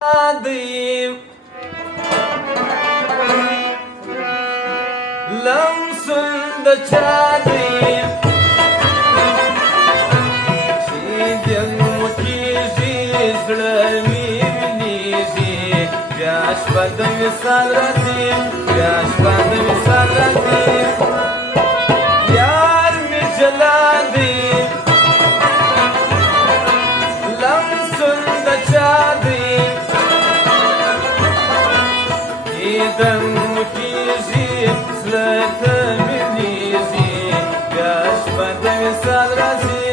دی لمسون د چا دی چې دل مو کېږي زړه مې وینېږي بیا شپه د وصال راځي بیا شپه د وصال راځي یار مې جلا دی لمسون د چا دی دیدن مو کېږي زړه ته مې وینېږي بیا شپه د وصال راځي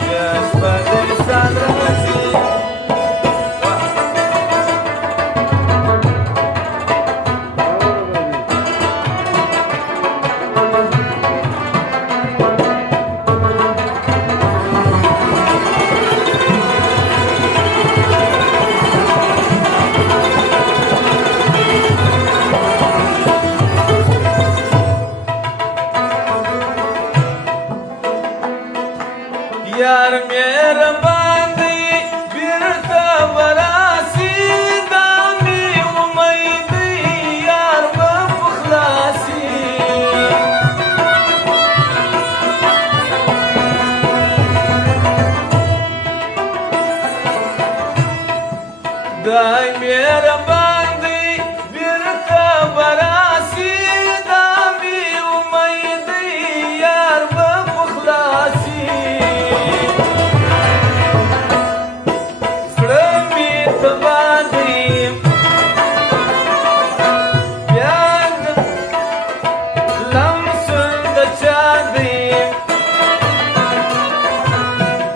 بیا شپه د وصال راځي یار مهربان دی بیرته براسي دا مې امید دی یار به په خلاصي دا مهربان دی بیرته براسي دا مې امید دی یار به په خلاصي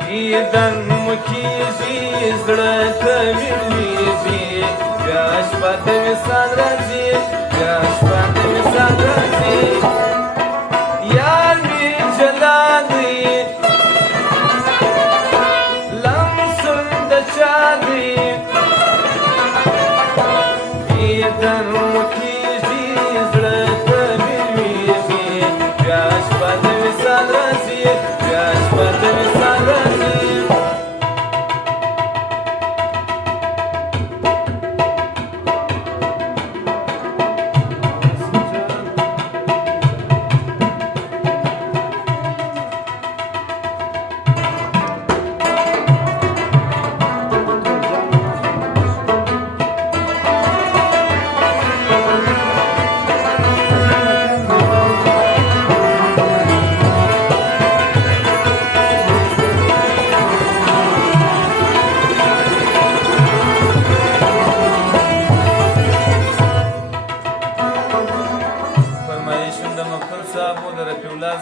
دیدن مو کېږي زړه ته مې وینېږي بیا شپه د وصال راځي بیا شپه د وصال راځي یار مې جلا دی لمسون د چا دی دیدن مو کېږي زړه ته مې وینېږي بیا شپه د وصال راځي بیا شپه د وصال راځي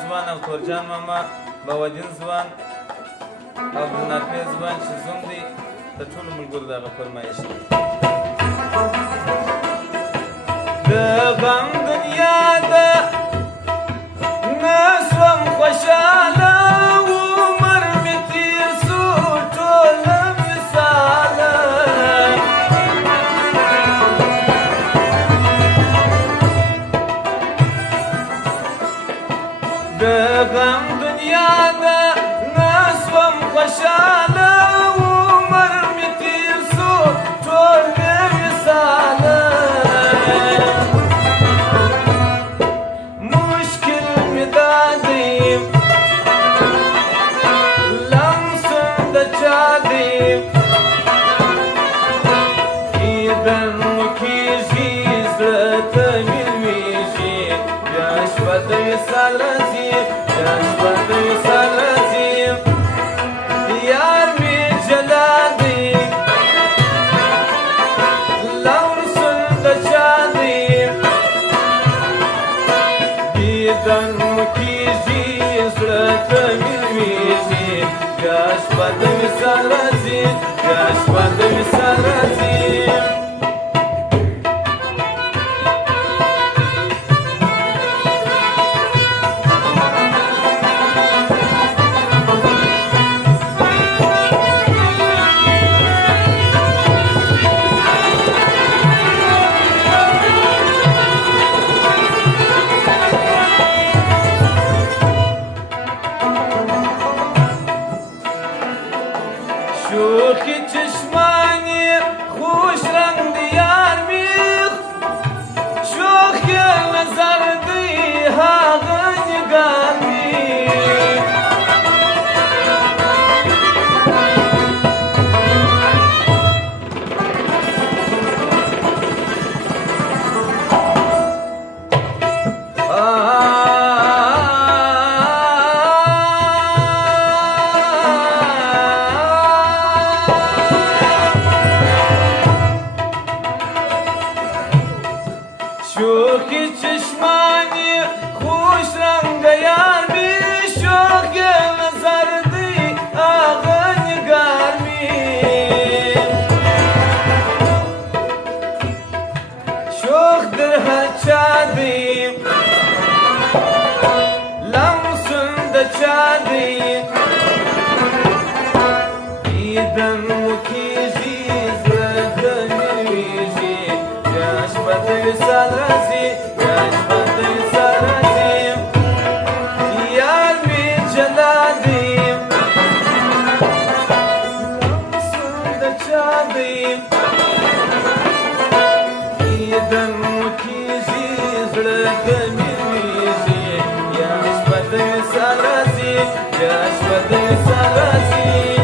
ځوان او تورجان ماما باودین ځوان او عبدالنافع ځوان چې زوم دی د ټولو ملګرو دغه فرمایش دی د غم دنیا ده نه سوم خوشحاله عمر مې تېر سو ټوله وصاله د غم دنیا ده نه سوم خوشحاله عمر مې تېر سو ټول بې مثاله مشکل مې دا دی لمسون د چا دی دیدن مو کېږي زړه ته مې لوېږي بیا شپه د وصال راځي بیا شپه د وصال راځي یار مې جلا دی لمسون د چا دی دیدن مو کېږي زړه ته مې لوېږي بیا شپه د وصال راځي بیا شپه د وصال راځي شوخی چشمانی خوش رنگ یار بی شوخ زردی آقا نگار بی شوخ در هر چادی لمسون دا چادی دیدن مکیزی زردنیزی جاش بدی سالرزی جاش بدی سالرزی یار بی جلادی لمسون دا چادی دیدن مکیزی زردنیزی جاش بدی سالرزی جاش بدی سالرزی